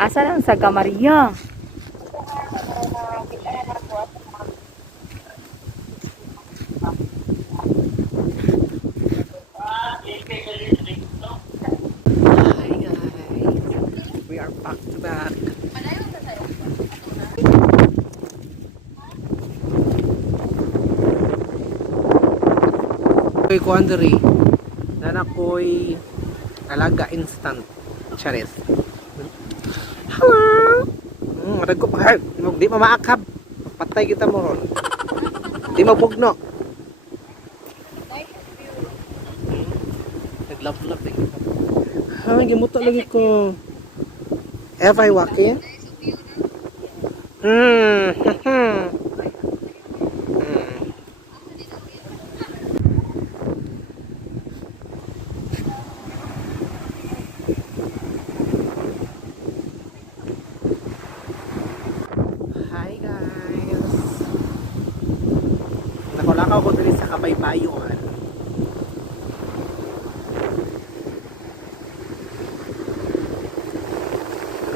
Asa lang sa Gamaria? Hi guys, we are back to back. Ako'y kuandari na ako'y alaga instant charis. Hello! Madagko pa. Di mamaakab. Patay kita mo ron. Di mapugno. Nag-love-love din kita. Ha, gimuto lagi ko. Have I walking? Hi guys. Nakulakaw ko dali sa Kabaybayon.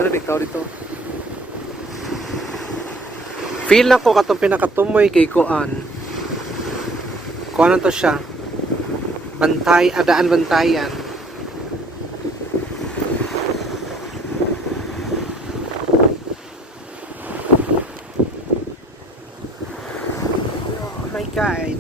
Ano ikaw dito? Feel na ko katong pinakatumoy kay Kuan. Kuan to siya. Bantay, adaan bantayan. Oh my God.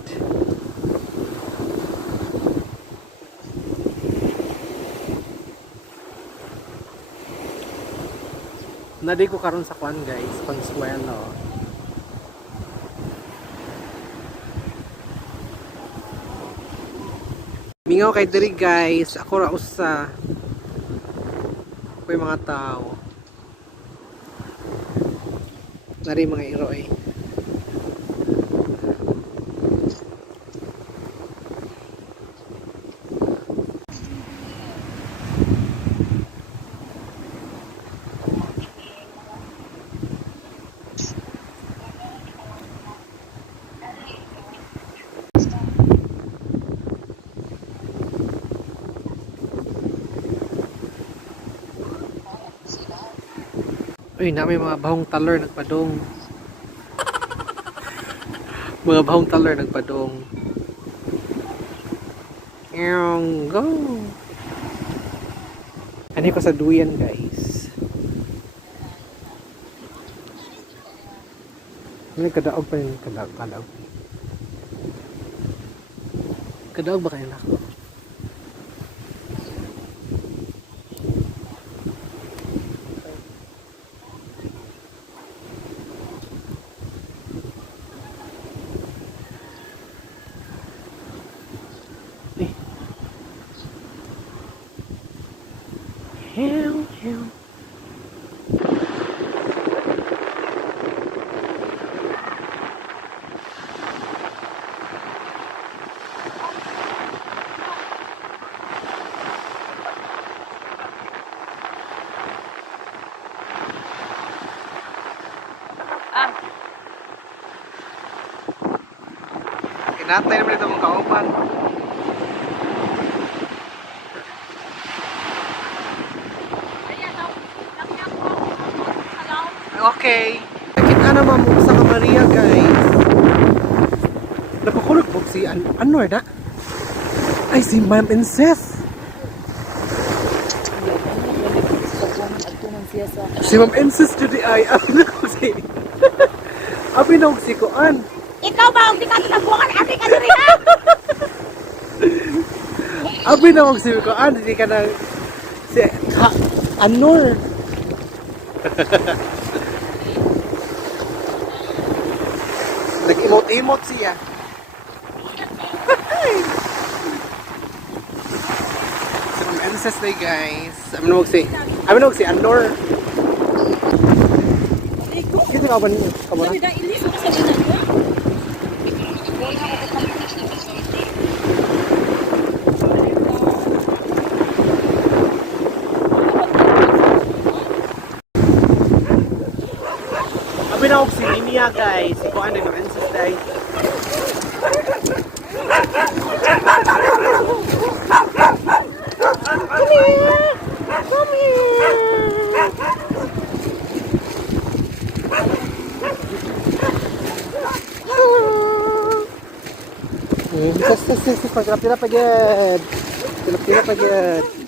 Nadi ko karon sa Kuan guys, Consuelo. Mingaw kay diri guys, ako ra usa. Ako'y mga tao. Nari mga iro eh. Uy, na may mga bahong taler nagpadong. Mga bahong taler nagpadong. Go! Ano ko sa duyan guys. Ano kadaog pa yun? Kadaog. Kadaog ba kayo na ako? Hell. Kinatay naman ito mong kaupan. Okay. Nakita naman mo sa Kamaria guys. Napakulog po si ano na? Ay si Ma'am and Seth. Si Ma'am and Seth today ay abi na si Kuan. Ikaw ba ang di ka tinabukan? Abi ka diri ha? Abi na si Kuan, hindi ka na si Anor. Nag-emote-emote siya. So, from ancestry guys. Ano mo si Anor. Kita ka ba niyo? Kamara? Abi na si Ninia guys. Iko ano yung ancestry. Sis, pagkilap-kilap agad. Kilap-kilap agad.